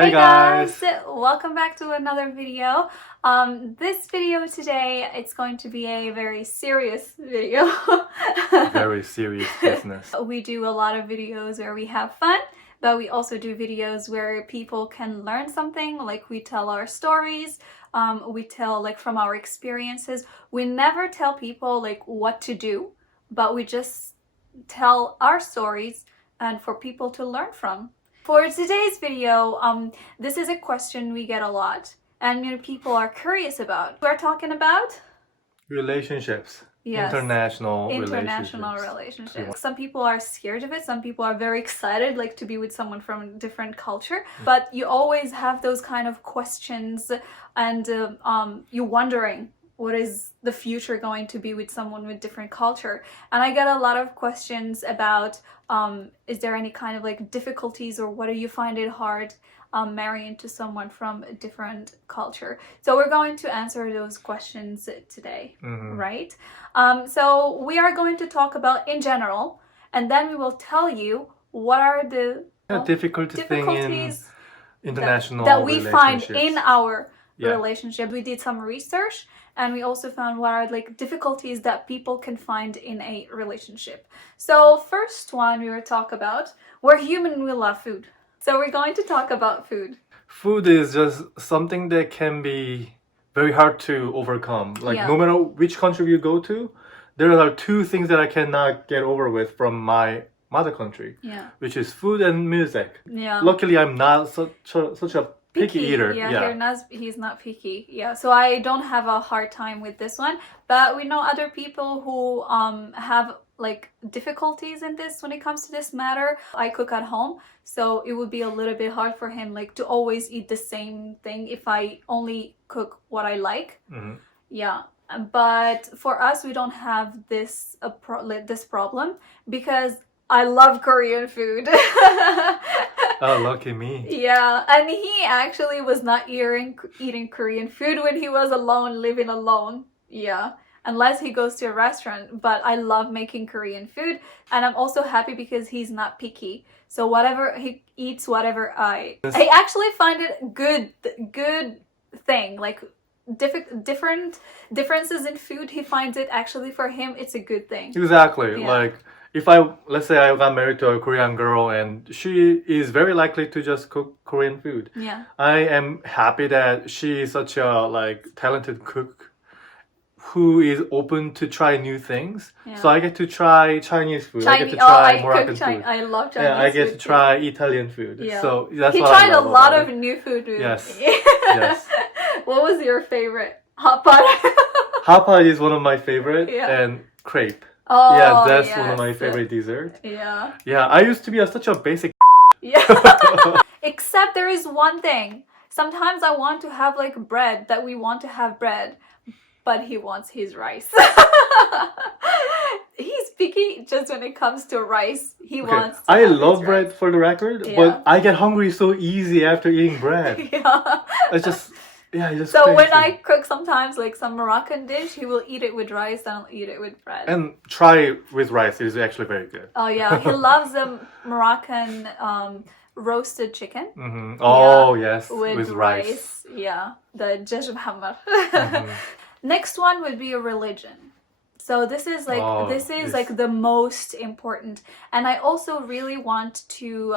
Hey guys! Welcome back to another video. This video today, it's going to be a very serious video. Very serious business. We do a lot of videos where we have fun, but we also do videos where people can learn something, like we tell our stories, we tell like from our experiences. We never tell people like what to do, but we just tell our stories and for people to learn from. For today's video, this is a question we get a lot and people are curious about. We're talking about Relationships. Yes. International relationships. Some people are scared of it. Some people are very excited like to be with someone from a different culture. But you always have those kind of questions and you're wondering, what is the future going to be with someone with different culture? And I get a lot of questions about is there any kind of like difficulties, or what do you find it hard marrying to someone from a different culture? So we're going to answer those questions today, right? So we are going to talk about in general, and then we will tell you what are the difficulties in international that we find relationships. in our relationship. We did some research and we also found what are like difficulties that people can find in a relationship. So first one we will talk about, we're human and we love food. So we're going to talk about food. Food is just something that can be very hard to overcome. Like no matter which country you go to, there are two things that I cannot get over with from my mother country, which is food and music. Luckily I'm not such a picky eater. He's not picky. So I don't have a hard time with this one, but we know other people who have like difficulties in this when it comes to this matter. I cook at home, so it would be a little bit hard for him like to always eat the same thing if I only cook what I like. But for us we don't have this this problem because I love Korean food. Oh, lucky me. Yeah, and he actually was not eating Korean food when he was alone, living alone. Unless he goes to a restaurant. But I love making Korean food, and I'm also happy because he's not picky. So whatever he eats, whatever I actually find it good thing. Like different differences in food, he finds it actually for him it's a good thing. Exactly. Like if let's say I got married to a Korean girl and she is very likely to just cook Korean food. I am happy that she is such a like talented cook who is open to try new things. So I get to try Chinese food. I get to try Moroccan food. I love Chinese food. I get to try Italian food. So that's he what tried I love a lot about of new food. Yes. What was your favorite? Hot pot. Hot pot is one of my favorite, and crepe. Oh, that's one of my favorite desserts. Yeah, I used to be such a basic Except there is one thing. Sometimes I want to have like bread, that we want to have bread, but he wants his rice. He's picky just when it comes to rice. He wants to I have love his bread rice. for the record, but I get hungry so easy after eating bread. It's just so crazy. when I cook sometimes like some Moroccan dish, he will eat it with rice and I'll eat it with bread. And try with rice, it is actually very good. Oh yeah, he loves the Moroccan roasted chicken. Oh yes, with rice. Yeah, the jajb hamar. Next one would be a religion. So this is like like the most important, and I also really want to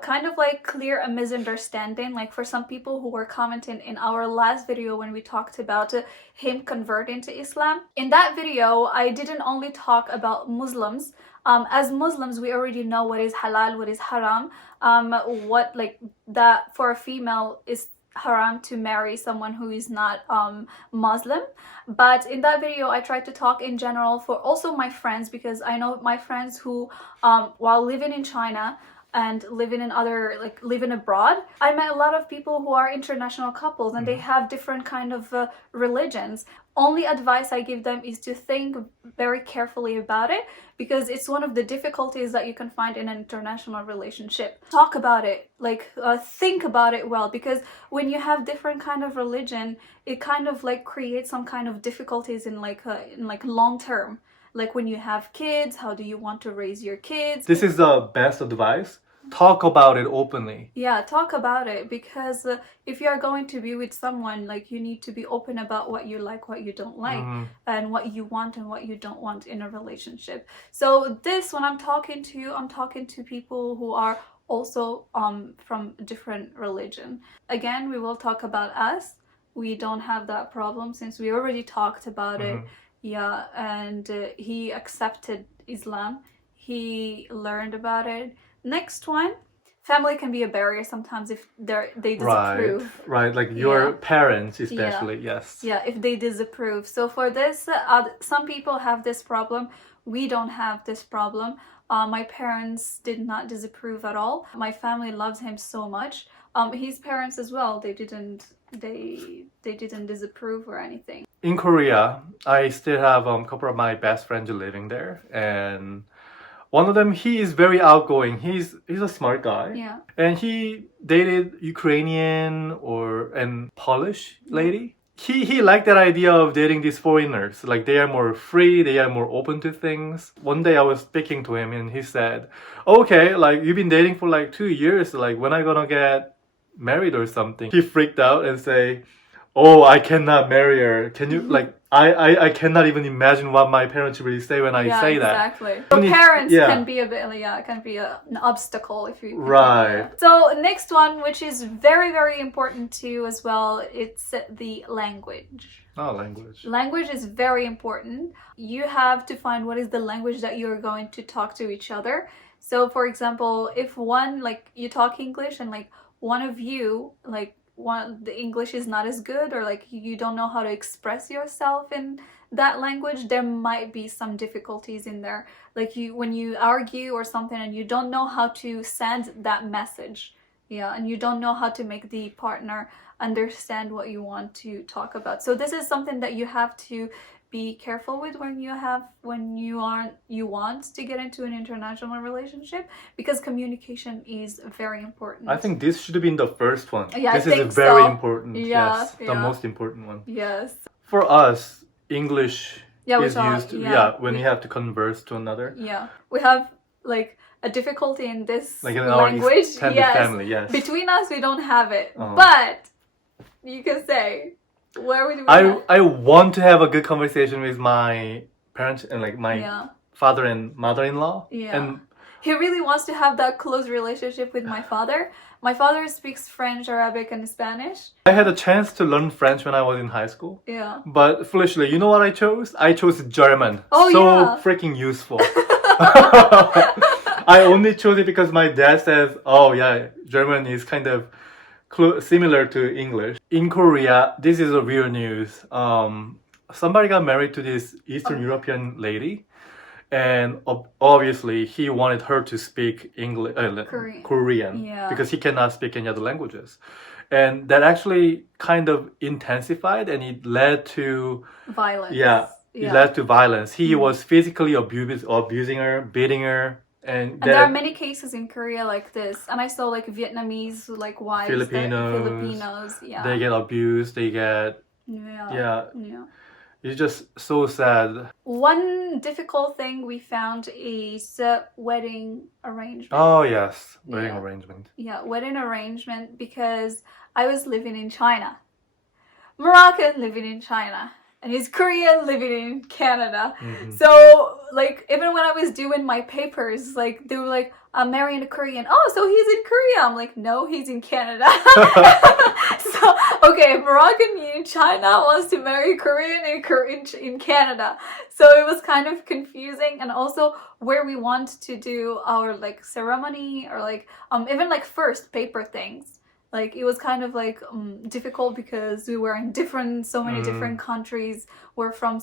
kind of like clear a misunderstanding, like for some people who were commenting in our last video when we talked about him converting to Islam. In that video I didn't only talk about Muslims. As Muslims we already know what is halal, what is haram, what like that for a female is haram to marry someone who is not Muslim. But in that video I tried to talk in general for also my friends, because I know my friends who while living in China and living abroad, I met a lot of people who are international couples and they have different kind of religions. Only advice I give them is to think very carefully about it, because it's one of the difficulties that you can find in an international relationship. Talk about it, like think about it well, because when you have different kind of religion, it kind of like creates some kind of difficulties in like long term. Like when you have kids, how do you want to raise your kids? This is the best advice. talk about it openly. Yeah, talk about it, because if you are going to be with someone, like, you need to be open about what you like, what you don't like, and what you want and what you don't want in a relationship. So this, when I'm talking to you, I'm talking to people who are also from different religion. Again, we will talk about us. We don't have that problem since we already talked about it. Yeah, and he accepted Islam. He learned about it. Next one, family can be a barrier sometimes if they disapprove. Right, like your parents especially, yes. Yeah, if they disapprove. So for this, some people have this problem. We don't have this problem. My parents did not disapprove at all. My family loves him so much. His parents as well, they didn't disapprove or anything. In Korea, I still have a couple of my best friends living there, and one of them, he is very outgoing. He's a smart guy. Yeah. And he dated Ukrainian and Polish lady. He liked that idea of dating these foreigners. Like, they are more free, they are more open to things. One day I was speaking to him and he said, okay, like, you've been dating for like 2 years, like, when are you gonna get married or something? He freaked out and say, oh, I cannot marry her. Can you, like, I cannot even imagine what my parents really say when I say that. Exactly. So parents can be a bit, can be an obstacle if you. Right. So next one, which is very, very important too as well, it's the language. Oh, language. Language is very important. You have to find what is the language that you're going to talk to each other. So for example, if one, like, you talk English and like one of you, like, the English is not as good, or like you don't know how to express yourself in that language, there might be some difficulties in there. Like, when you argue or something and you don't know how to send that message, and you don't know how to make the partner understand what you want to talk about. So this is something that you have to be careful with when you want to get into an international relationship, because communication is very important. I think this should have been the first one. Yeah, this is very important. Yes, the most important one. Yes. For us, English is used when you have to converse to another. Yeah, we have like a difficulty in this like in language. Our family, yes. Between us, we don't have it, but you can say. Where would we I want to have a good conversation with my parents and like my father and mother-in-law. Yeah. And he really wants to have that close relationship with my father. My father speaks French, Arabic, and Spanish. I had a chance to learn French when I was in high school. Yeah. But foolishly, you know what I chose? I chose German. Oh, so freaking useful. I only chose it because my dad says, oh yeah, German is kind of similar to English. In Korea, this is a real news. Somebody got married to this Eastern European lady, and obviously he wanted her to speak English, Korean, because he cannot speak any other languages. And that actually kind of intensified, and it led to violence. It led to violence. He was physically abusing her, beating her. And there are many cases in Korea like this, and I saw like Vietnamese, like wives, Filipinos, they get abused, they get It's just so sad. One difficult thing we found is wedding arrangement. Oh yes, wedding arrangement. Yeah, wedding arrangement, because I was living in China, Moroccan living in China. And he's Korean living in Canada. Mm-hmm. So, like, even when I was doing my papers, like, they were like, I'm marrying a Korean. Oh, so he's in Korea. I'm like, no, he's in Canada. So, okay, Moroccan in China wants to marry Korean in Canada. So it was kind of confusing. And also where we want to do our, like, ceremony, or, like, even, like, first paper things. Like, it was kind of like difficult because we were in so many different countries. We're from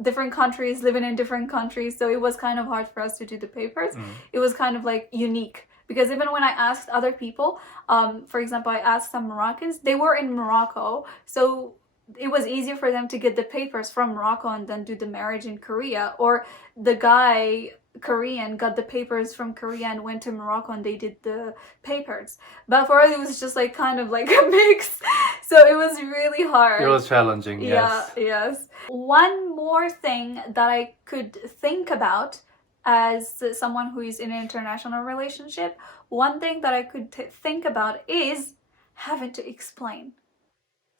different countries, living in different countries. So it was kind of hard for us to do the papers. It was kind of like unique, because even when I asked other people, for example, I asked some Moroccans, they were in Morocco. So it was easier for them to get the papers from Morocco and then do the marriage in Korea. Or the guy, Korean, got the papers from Korea and went to Morocco and they did the papers. But for us, it was just like kind of like a mix. So it was really hard. It was challenging, yes. Yes. One more thing that I could think about as someone who is in an international relationship, one thing that I could think about is having to explain.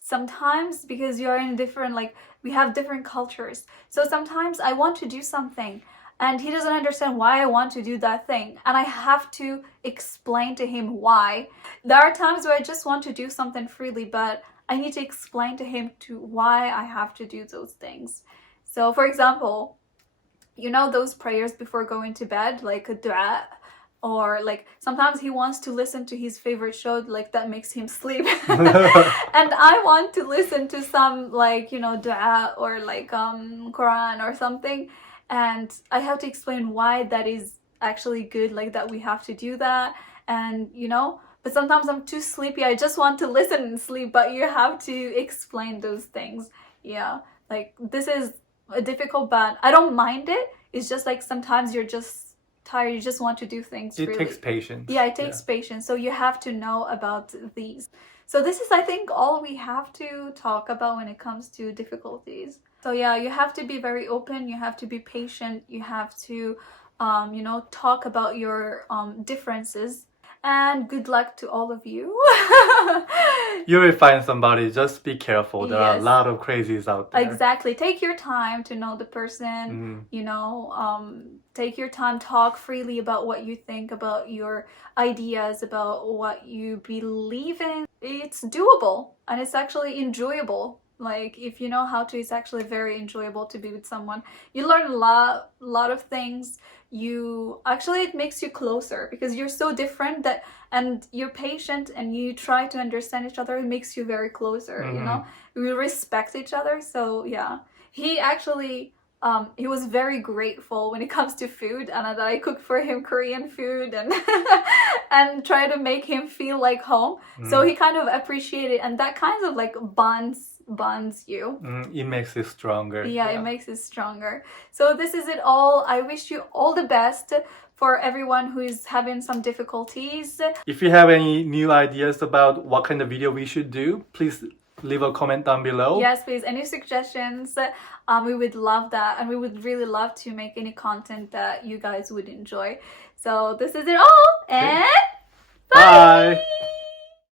Sometimes, because you're in different, like, we have different cultures. So sometimes I want to do something and he doesn't understand why I want to do that thing. And I have to explain to him why. There are times where I just want to do something freely, but I need to explain to him why I have to do those things. So for example, you know those prayers before going to bed, like a dua, or like sometimes he wants to listen to his favorite show, like that makes him sleep. And I want to listen to some, like, you know, dua or like Quran or something, and I have to explain why that is actually good, like that we have to do that. And you know, but sometimes I'm too sleepy, I just want to listen and sleep, but you have to explain those things. Yeah, like this is difficult, but I don't mind it. It's just like sometimes you're just tired, you just want to do things. It takes patience. Yeah, it takes patience. So you have to know about these. So this is, I think, all we have to talk about when it comes to difficulties. So yeah, you have to be very open, you have to be patient, you have to you know, talk about your differences. And good luck to all of you. You will find somebody, just be careful. There are a lot of crazies out there. Exactly. Take your time to know the person, you know, take your time, talk freely about what you think, about your ideas, about what you believe in. It's doable and it's actually enjoyable. Like, if you know how to, it's actually very enjoyable to be with someone. You learn a lot of things. You actually, it makes you closer because you're so different, that, and you're patient and you try to understand each other. It makes you very closer, you know. We respect each other. So yeah, he actually he was very grateful when it comes to food, and that I cooked for him Korean food and and try to make him feel like home. So he kind of appreciated, and that kind of like bonds you. It makes it stronger. Yeah, it makes it stronger. So this is it all. I wish you all the best for everyone who is having some difficulties. If you have any new ideas about what kind of video we should do, please leave a comment down below. Yes, please. Any suggestions? We would love that, and we would really love to make any content that you guys would enjoy. So this is it all, and bye!